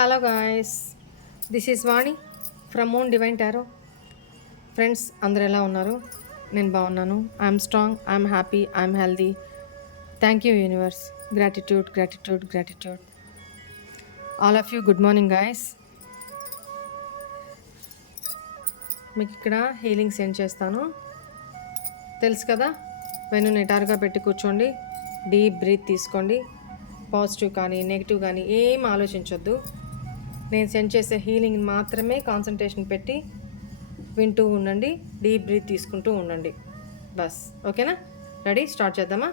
Hello guys, this is Vani from moon divine tarot. Friends అందరు ఎలా ఉన్నారు? నేను బాగున్నాను. I'm strong, I'm happy, I'm healthy. Thank you universe. Gratitude gratitude gratitude. All of you good morning guys. మీకు ఇక్కడ healing send చేస్తాను, తెలుసు కదా. వెన్ను నిటారుగా పెట్టి కూర్చోండి, డీప్ బ్రీత్ తీసుకోండి. పాజిటివ్ కానీ నెగిటివ్ కానీ ఏం ఆలోచించొద్దు. నేను సెండ్ చేసే హీలింగ్ మాత్రమే కాన్సన్ట్రేషన్ పెట్టి వింటూ ఉండండి, డీప్ బ్రీత్ తీసుకుంటూ ఉండండి. బస్, ఓకేనా? రెడీ? స్టార్ట్ చేద్దామా?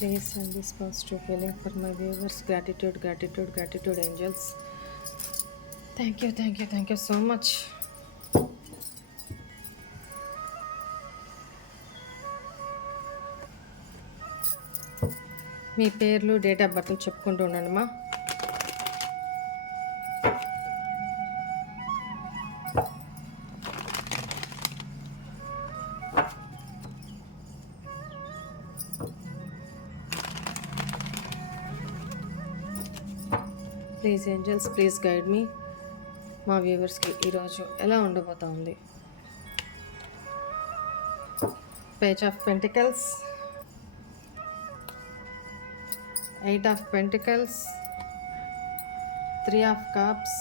Please send this positive feeling for my viewers. Gratitude, gratitude, gratitude, angels. Thank you, thank you, thank you so much. మీ పేర్లు, డేట్ ఆఫ్ బర్త్ చెప్పుకుంటూ ఉండండి మా. ప్లీజ్ ఏంజల్స్, ప్లీజ్ గైడ్ మీ. మా వ్యూవర్స్కి ఈరోజు ఎలా ఉండబోతా ఉంది? Page of pentacles, 8 of pentacles, 3 of cups,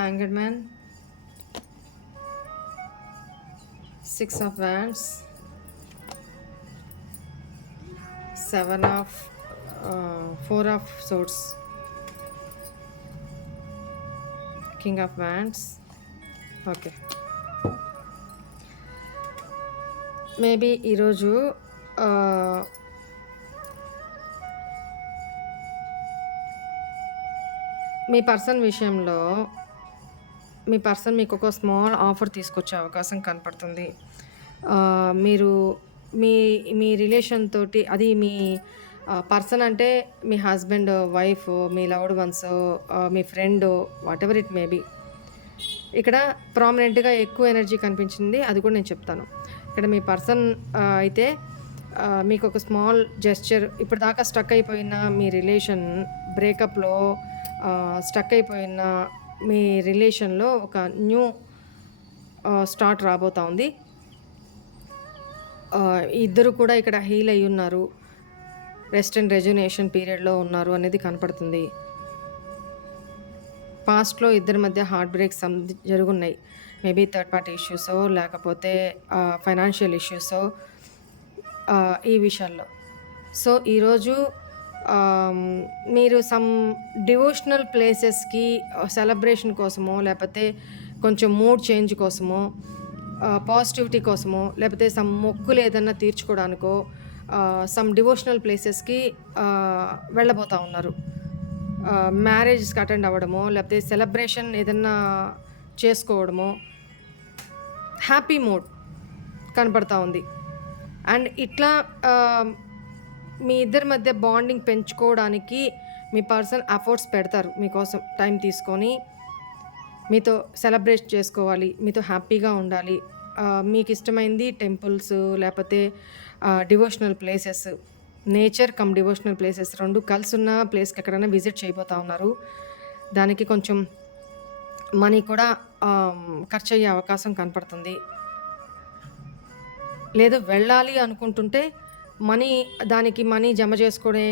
hanged man, 6 of wands, 7 of 4 of swords, king of wands. Okay, maybe ఈరోజు మీ పర్సన్ విషయంలో మీ పర్సన్ మీకు ఒక స్మాల్ ఆఫర్ తీసుకొచ్చే అవకాశం కనపడుతుంది. మీరు మీ మీ రిలేషన్ తోటి, అది మీ పర్సన్ అంటే మీ హస్బెండ్, వైఫ్, మీ లవ్డ్ వన్స్, మీ friend, whatever it may be. ఇక్కడ ప్రామినెంట్గా ఎక్కువ ఎనర్జీ కనిపించింది, అది కూడా నేను చెప్తాను. ఇక్కడ మీ పర్సన్ అయితే మీకు ఒక స్మాల్ జెస్చర్, ఇప్పుడు దాకా స్టక్ అయిపోయిన మీ రిలేషన్ బ్రేకప్లో స్టక్ అయిపోయిన మీ రిలేషన్లో ఒక న్యూ స్టార్ట్ రాబోతా ఉంది. ఇద్దరు కూడా ఇక్కడ హీల్ అయ్యి ఉన్నారు, రెస్ట్ అండ్ రెజ్యునేషన్ పీరియడ్లో ఉన్నారు అనేది కనపడుతుంది. పాస్ట్లో ఇద్దరి మధ్య హార్ట్ బ్రేక్స్ జరుగున్నాయి. మేబీ థర్డ్ పార్టీ ఇష్యూసో లేకపోతే ఫైనాన్షియల్ ఇష్యూసో ఈ విషయాల్లో. సో ఈరోజు మీరు సమ్ డివోషనల్ ప్లేసెస్కి సెలబ్రేషన్ కోసమో లేకపోతే కొంచెం మూడ్ చేంజ్ కోసమో, పాజిటివిటీ కోసమో, లేకపోతే సమ్ మొక్కులు ఏదన్నా తీర్చుకోవడానికో సమ్ డివోషనల్ ప్లేసెస్‌కి వెళ్ళబోతా ఉన్నారు. మ్యారేజ్స్‌కి అటెండ్ అవ్వడమో, లేకపోతే సెలబ్రేషన్ ఏదన్నా చేసుకోవడమో, హ్యాపీ మూడ్ కనపడతా ఉంది. అండ్ ఇట్లా మీ ఇద్దరి మధ్య బాండింగ్ పెంచుకోవడానికి మీ పర్సన్ ఎఫర్ట్స్ పెడతారు మీకోసం. టైం తీసుకొని మీతో సెలబ్రేట్ చేసుకోవాలి, మీతో హ్యాపీగా ఉండాలి. మీకు ఇష్టమైంది టెంపుల్స్, లేకపోతే devotional places, nature come devotional places 2 కలిసున్న ప్లేస్‌కి ఎక్కడైనా విజిట్ చేయబోతా ఉన్నారు. దానికి కొంచెం మనీ కూడా ఖర్చయ్యే అవకాశం కనపడుతుంది. లేదు వెళ్ళాలి అనుకుంటుంటే దానికి మనీ జమ చేసుకునే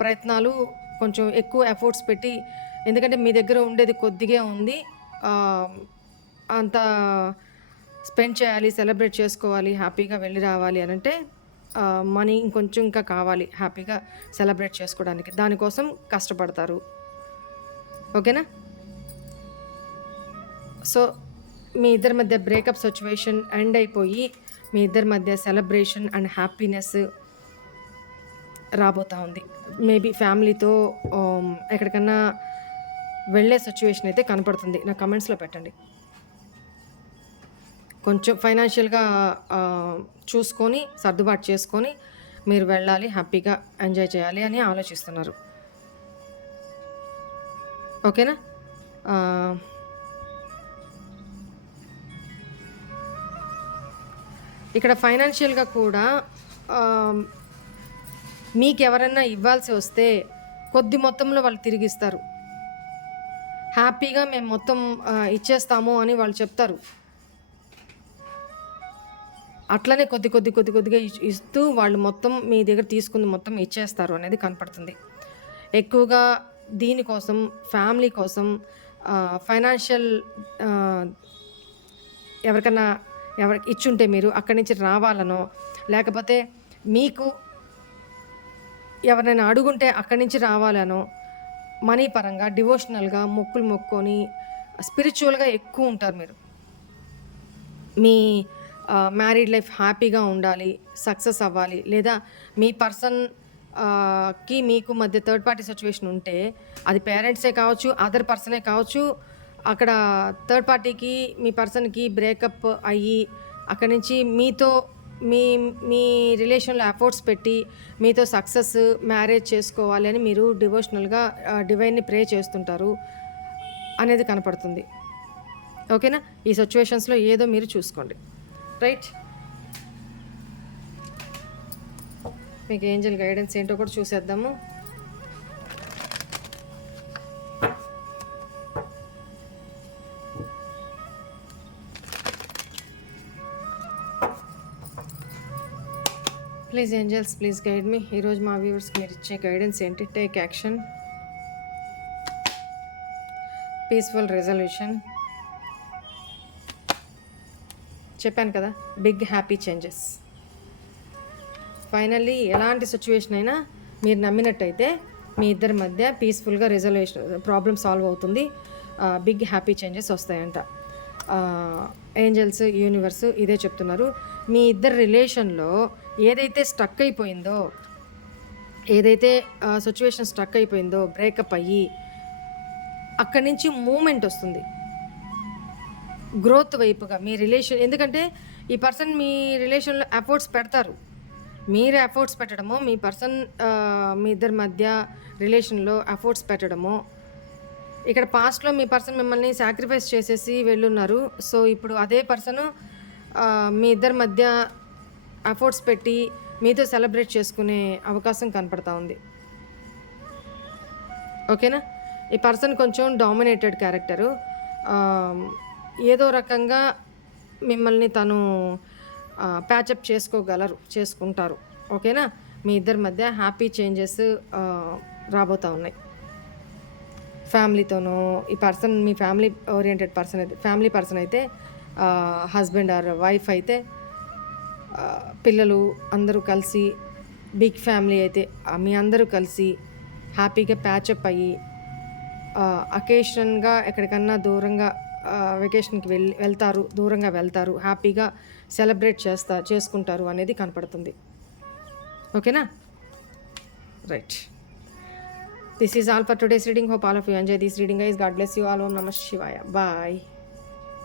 ప్రయత్నాలు కొంచెం ఎక్కువ ఎఫర్ట్స్ పెట్టి, ఎందుకంటే మీ దగ్గర ఉండేది కొద్దిగే ఉంది. అంత స్పెండ్ చేయాలి, సెలబ్రేట్ చేసుకోవాలి, హ్యాపీగా వెళ్ళి రావాలి అనంటే మనీ ఇంకొంచెం ఇంకా కావాలి హ్యాపీగా సెలబ్రేట్ చేసుకోవడానికి. దానికోసం కష్టపడతారు. ఓకేనా? సో, మీ ఇద్దరి మధ్య బ్రేకప్ సిచ్యువేషన్ ఎండ్ అయిపోయి, మీ ఇద్దరి మధ్య సెలబ్రేషన్ అండ్ హ్యాపీనెస్ రాబోతా ఉంది. మేబీ ఫ్యామిలీతో ఎక్కడికన్నా వెళ్ళే సిచ్యువేషన్ అయితే కనపడుతుంది. నా కమెంట్స్‌లో పెట్టండి. కొంచెం ఫైనాన్షియల్‌గా చూసుకొని, సర్దుబాటు చేసుకొని మీరు వెళ్ళాలి, హ్యాపీగా ఎంజాయ్ చేయాలి అని ఆలోచిస్తున్నారు. ఓకేనా? ఇక్కడ ఫైనాన్షియల్‌గా కూడా మీకెవరన్నా ఇవ్వాల్సి వస్తే కొద్ది మొత్తంలో వాళ్ళు తిరిగిస్తారు. హ్యాపీగా మేము మొత్తం ఇచ్చేస్తాము అని వాళ్ళు చెప్తారు. అట్లనే కొద్దిగా ఇస్తూ వాళ్ళు మొత్తం మీ దగ్గర తీసుకుంది మొత్తం ఇచ్చేస్తారు అనేది కనపడుతుంది. ఎక్కువగా దీనికోసం, ఫ్యామిలీ కోసం ఫైనాన్షియల్ ఎవరికన్నా ఎవరికి ఇచ్చుంటే మీరు అక్కడి నుంచి రావాలనో, లేకపోతే మీకు ఎవరైనా అడుగుంటే అక్కడి నుంచి రావాలనో, మనీ పరంగా డివోషనల్‌గా మొక్కులు మొక్కుకొని స్పిరిచువల్‌గా ఎక్కువ ఉంటారు మీరు. మీ మ్యారీడ్ లైఫ్ హ్యాపీగా ఉండాలి, సక్సెస్ అవ్వాలి, లేదా మీ పర్సన్ కి మీకు మధ్య థర్డ్ పార్టీ సిచ్యువేషన్ ఉంటే అది పేరెంట్సే కావచ్చు, అదర్ పర్సనే కావచ్చు. అక్కడ థర్డ్ పార్టీకి మీ పర్సన్‌కి బ్రేకప్ అయ్యి అక్కడి నుంచి మీతో మీ మీ రిలేషన్‌లో ఎఫర్ట్స్ పెట్టి మీతో సక్సెస్ మ్యారేజ్ చేసుకోవాలి అని మీరు డివోషనల్‌గా డివైన్‌ని ప్రే చేస్తుంటారు అనేది కనపడుతుంది. ఓకేనా? ఈ సిచ్యువేషన్స్‌లో ఏదో మీరు చూసుకోండి. రైట్? మీకు ఏంజెల్ గైడెన్స్ ఏంటో కూడా చూసేద్దాము. ప్లీజ్ ఏంజల్స్, ప్లీజ్ గైడ్ మీ. ఈరోజు మా వ్యూవర్స్కి మీరు ఇచ్చే గైడెన్స్ ఏంటి? టేక్ యాక్షన్, పీస్ఫుల్ రెజల్యూషన్, చెప్పాను కదా, బిగ్ హ్యాపీ చేంజెస్. ఫైనల్లీ ఎలాంటి సిచ్యువేషన్ అయినా మీరు నమ్మినట్టయితే మీ ఇద్దరి మధ్య పీస్ఫుల్గా రెజల్యూషన్ ప్రాబ్లమ్ సాల్వ్ అవుతుంది. బిగ్ హ్యాపీ చేంజెస్ వస్తాయంట. ఏంజల్స్, యూనివర్స్ ఇదే చెప్తున్నారు. మీ ఇద్దరి రిలేషన్లో ఏదైతే స్టక్ అయిపోయిందో, ఏదైతే సిచ్యువేషన్ స్టక్ అయిపోయిందో, బ్రేకప్ అయ్యి అక్కడి నుంచి మూమెంట్ వస్తుంది గ్రోత్ వైపుగా మీ రిలేషన్. ఎందుకంటే ఈ పర్సన్ మీ రిలేషన్లో ఎఫర్ట్స్ పెడతారు. మీరు ఎఫర్ట్స్ పెట్టడమో, మీ పర్సన్ మీ ఇద్దరి మధ్య రిలేషన్లో ఎఫర్ట్స్ పెట్టడమో. ఇక్కడ పాస్ట్లో మీ పర్సన్ మిమ్మల్ని సాక్రిఫైస్ చేసేసి వెళ్ళున్నారు. సో ఇప్పుడు అదే పర్సన్ మీ ఇద్దరి మధ్య ఎఫర్ట్స్ పెట్టి మీతో సెలబ్రేట్ చేసుకునే అవకాశం కనపడతా ఉంది. ఓకేనా? ఈ పర్సన్ కొంచెం డామినేటెడ్ క్యారెక్టరు. ఏదో రకంగా మిమ్మల్ని తను ప్యాచప్ చేసుకుంటారు. ఓకేనా? మీ ఇద్దరి మధ్య హ్యాపీ చేంజెస్ రాబోతూ ఉన్నాయి. ఫ్యామిలీతోనూ ఈ పర్సన్ మీ ఫ్యామిలీ ఓరియంటెడ్ పర్సన్ అయితే, ఫ్యామిలీ పర్సన్ అయితే, హస్బెండ్ ఆర్ వైఫ్ అయితే, పిల్లలు అందరూ కలిసి, బిగ్ ఫ్యామిలీ అయితే మీ అందరూ కలిసి హ్యాపీగా ప్యాచప్ అయ్యి అకేషన్గా ఎక్కడికన్నా దూరంగా వెకేషన్‌కి వెళ్తారు. దూరంగా వెళ్తారు. హ్యాపీగా సెలబ్రేట్ చేసుకుంటారు అనేది కనపడుతుంది. ఓకేనా? Right. This is all for today's reading. Hope all of you enjoy this reading, guys. God bless you all. Om Namah Shivaya. Bye.